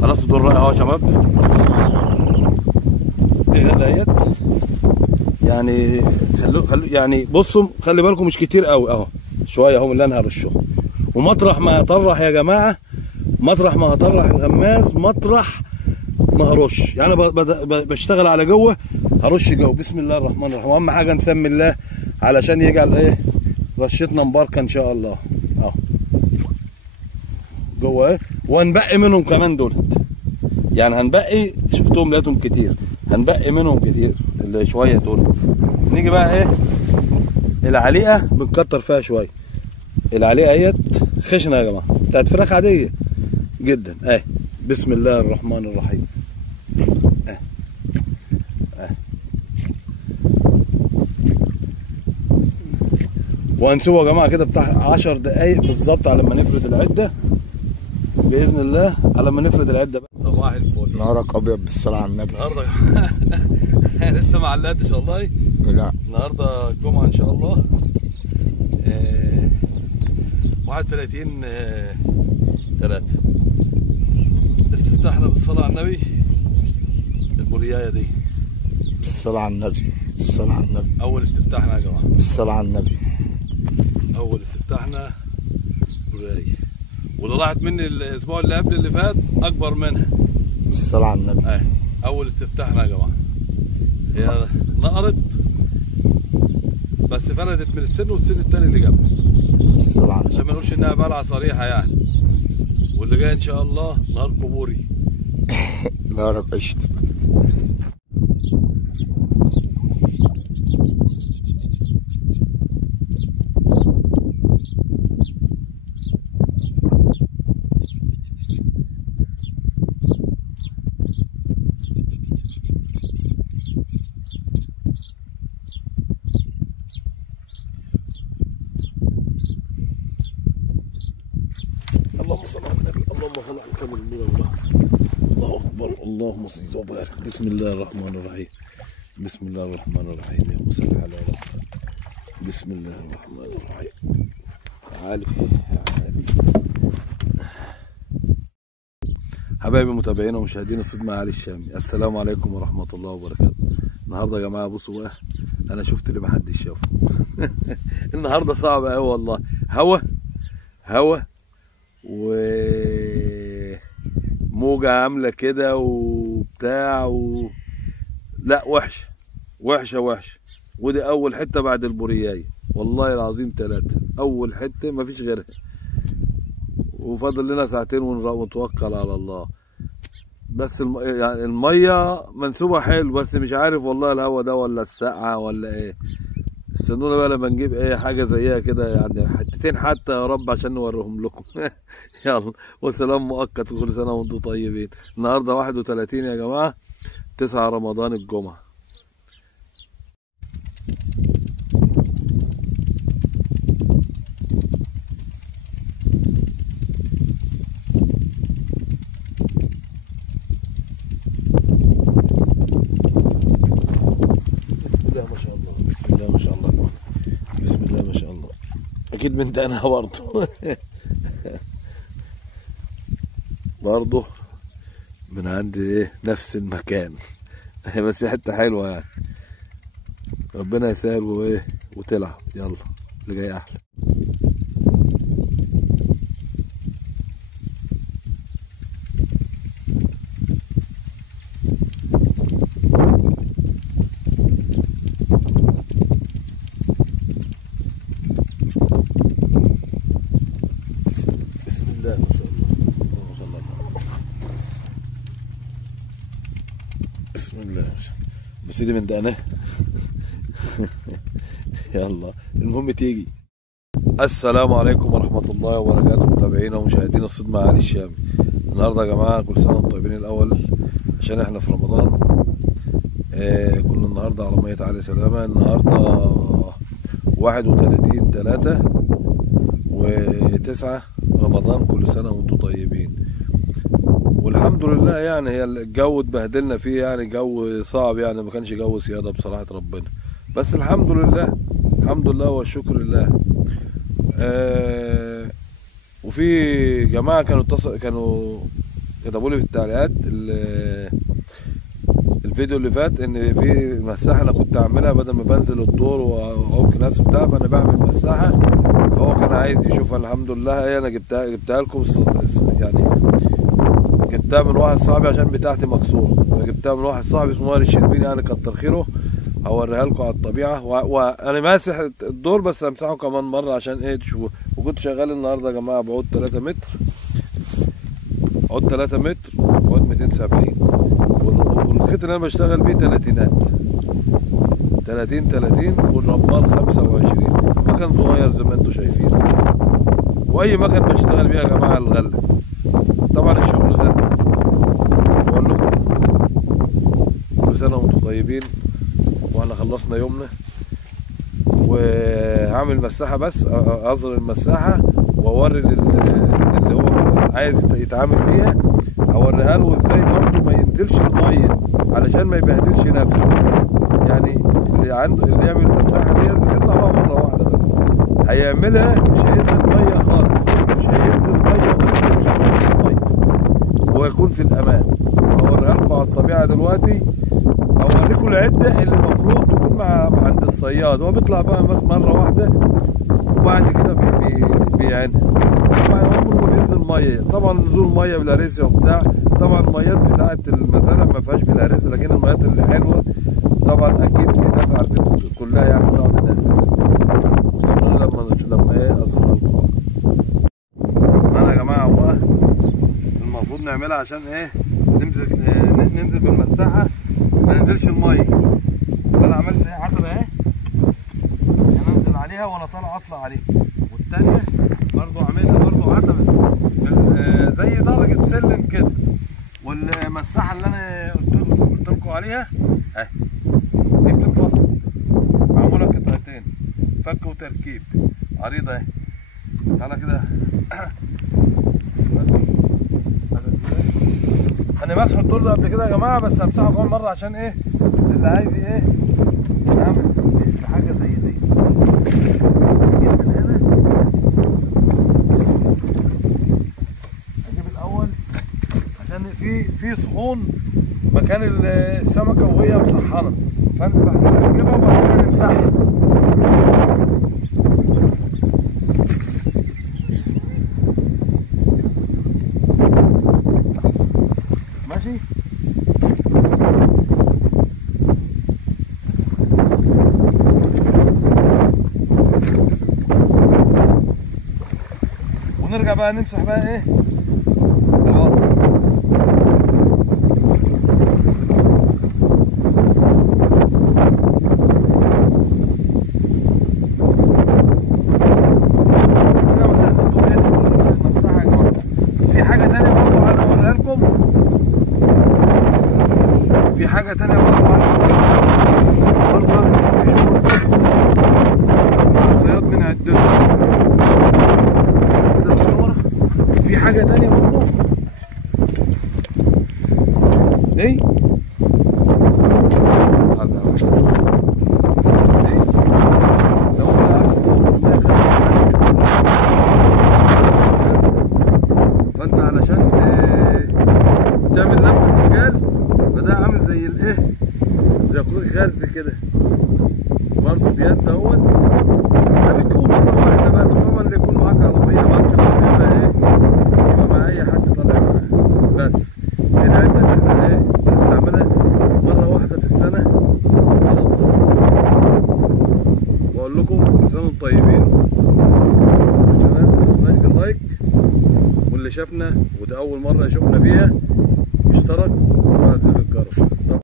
خلاص دول رائع اهو يا شباب. دي غلايات يعني خلو يعني بصوا خلي بالكم مش كتير قوي اهو، شويه اهو اللي انا هرشه. ومطرح ما هطرح يا جماعه، مطرح ما هطرح الغماز مطرح ما هرش، يعني بشتغل على جوه هرش جوه. بسم الله الرحمن الرحيم. واهم حاجه نسمي الله علشان يجعل ايه رشتنا مباركه ان شاء الله. اهو جوه ايه، وهنبقي منهم كمان دول، يعني هنبقي شفتهم لقيتهم كتير، هنبقي منهم كتير اللي شويه دول. نيجي بقى ايه العليقه بنكتر فيها شويه. العليقه اهيت خشنه يا جماعه، بتاعت فراخ عاديه جدا اهي. بسم الله الرحمن الرحيم. اهي اهي. وهنسيبه يا جماعه كده بتاع 10 دقايق بالظبط على ما نفرد العده باذن الله، على ما نفرد العده بقى. صباح الفل. نهارك ابيض بالصلاه على النبي. النهارده لسه ما علقتش والله. لا النهارده الجمعه ان شاء الله 31/3. استفتحنا بالصلاه على النبي البوريايه دي. بالصلاه على النبي، بالصلاه على النبي. اول استفتاحنا يا جماعه، بالصلاه على النبي. اول استفتاحنا بوريايه، واللي راحت مني الاسبوع اللي قبل اللي فات اكبر منها. بالصلاه على النبي. اهي اول استفتاحنا يا جماعه. هي نقرت بس فردت من السن والسن التاني اللي جنبها. بالصلاه على النبي. عشان ما نقولش انها بلعه صريحه يعني. واللي جاي ان شاء الله نهار قبوري. نهارك عشت. اللهم صل على النبي، اللهم صل على كامل النور. الله اكبر، اللهم صل وبارك. بسم الله الرحمن الرحيم. بسم الله الرحمن الرحيم. يا مسل على رحمن. بسم الله الرحمن الرحيم. تعالوا حبايبي متابعينا ومشاهدين الصيد مع علي الشامي، السلام عليكم ورحمه الله وبركاته. النهارده يا جماعه بصوا بقى، انا شفت اللي محدش شافه. النهارده صعب قوي والله. هوا وموجة عاملة كده وبتاع لا وحشة. ودي أول حتة بعد البورياية والله العظيم 3. أول حتة مفيش غيرها، وفاضل لنا ساعتين ونتوكل على الله. بس يعني المية منسوبة حلو، بس مش عارف والله الهوا ده ولا السقعة ولا ايه. استنونا بقى لما نجيب ايه حاجه زيها كده، يعني حتتين حتى يا رب عشان نوريهم لكم. يلا وسلام مؤقت وكل سنه وانتم طيبين. النهارده 31 يا جماعه 9 رمضان الجمعه. اكيد من دقنها برضه. برضه من عند ايه نفس المكان. بس حته حلوه يعني، ربنا يسهل وايه وتلعب. يلا اللي جاي احلى. بسم الله بس دي من دقناه. يلا المهم تيجي. السلام عليكم ورحمة الله وبركاته متابعينا ومشاهدين الصيد مع علي الشامي. النهارده يا جماعة كل سنة وانتم طيبين الأول عشان احنا في رمضان. كنا النهارده على مية علي سلامة. النهارده 31/3/9 رمضان. كل سنة وانتم طيبين. والحمد لله يعني هي الجو اتبهدلنا فيه، يعني جو صعب يعني، ما كانش جو سيادة بصراحة ربنا، بس الحمد لله الحمد لله والشكر لله. وفي جماعة كانوا كتبوا لي في التعليقات الفيديو اللي فات ان في مساحه انا كنت اعملها بدل ما بنزل الدور واعك نفسي بتاع، فانا بعمل مساحه. فهو كان عايز يشوف. الحمد لله ايه، انا جبتها لكم يعني جبتها من واحد صاحبي عشان بتاعتي مكسوره. انا جبتها من واحد صاحبي اسمه وائل الشربيني، يعني كتر خيره. هوريها لكم على الطبيعه وانا ماسح الدور بس امسحه كمان مره عشان ايه تشوفوا. وكنت شغال النهارده يا جماعه بعود 3 متر، عود 3 متر وعود 270. والخيط اللي انا بشتغل بيه تلاتينات 30 والرمال 25. مكان صغير زي ما انتم شايفين، واي مكان بشتغل بيه يا جماعه الغله. طبعا الشغل غله. بقول لكم كل سنه وانتم طيبين، واحنا خلصنا يومنا. وهعمل مساحه بس اظهر المساحه واوري اللي هو عايز يتعامل بيها، اوريها له ازاي برضه ما ينزلش الميه علشان ما يبهدلش نفسه. يعني اللي يعمل المساحه دي يطلع بقى مره واحده بس، هيعملها مش هينزل ميه خالص، مش هينزل ميه ويكون في الامان. هوريها لكم على الطبيعه دلوقتي. هوريكم العده اللي المفروض تكون مع عند الصياد. هو بيطلع بقى مره واحده وبعد كده بيعينها. طبعا عمره ما بينزل ميه. طبعا نزول ميه بالاريسيا وبتاع. طبعا الميات بتاعت المزارع ما فيهاش بالاريسيا، لكن الميات اللي حلوه طبعا اكيد في ناس عارفين كلها، يعني صعب انها تنزل. استنوني لما ايه اظهرها لكم. انا يا جماعه هو المفروض نعملها عشان ايه ننزل بالمساحه ما ننزلش الميه. فانا عملت ايه، عتبه اهي انا انزل عليها وانا طالع اطلع عليها، والثانيه برضو عاملها برضو عتبه زي درجه سلم كده. والمساحه اللي انا قلت لكم عليها اهي دي بتنفصل، معموله قطعتين فك وتركيب، عريضه اهي. تعالى كده انا مسح الدور ده قبل كده يا جماعه، بس همسحه كمان مره عشان ايه اللي عايز ايه يعمل حاجه زي دي. جيب من هنا اجيب الاول عشان في صحون مكان السمكه وهي مصحنه، فانت بجيبها وبعد كده نمسحها. ماشي. ونرجع بقى نمسح بقى ايه الوضع. في حاجة تانية برضه عايز اوريها لكم. في حاجة تانية برضه لازم يكون في شغل الصياد من عدته كده بصورة. في حاجة تانية برضه دي فانت علشان تعمل نفس المجال، فده عامل زي الايه زي غرز كده برضه بيد اهوت. ده بيكون مره واحده بس. طبعا اللي يكون معاك عربيه ماتش يبقى ايه يبقى مع اي حد طالع معاه. بس دي العده اللي احنا ايه بنستعملها مره واحده في السنه على طول. واقول لكم كل سنه وانتم طيبين. ما تنساش اللايك، واللي شافنا وده اول مره يشوفنا بيها اشترك وفعل زر الجرس.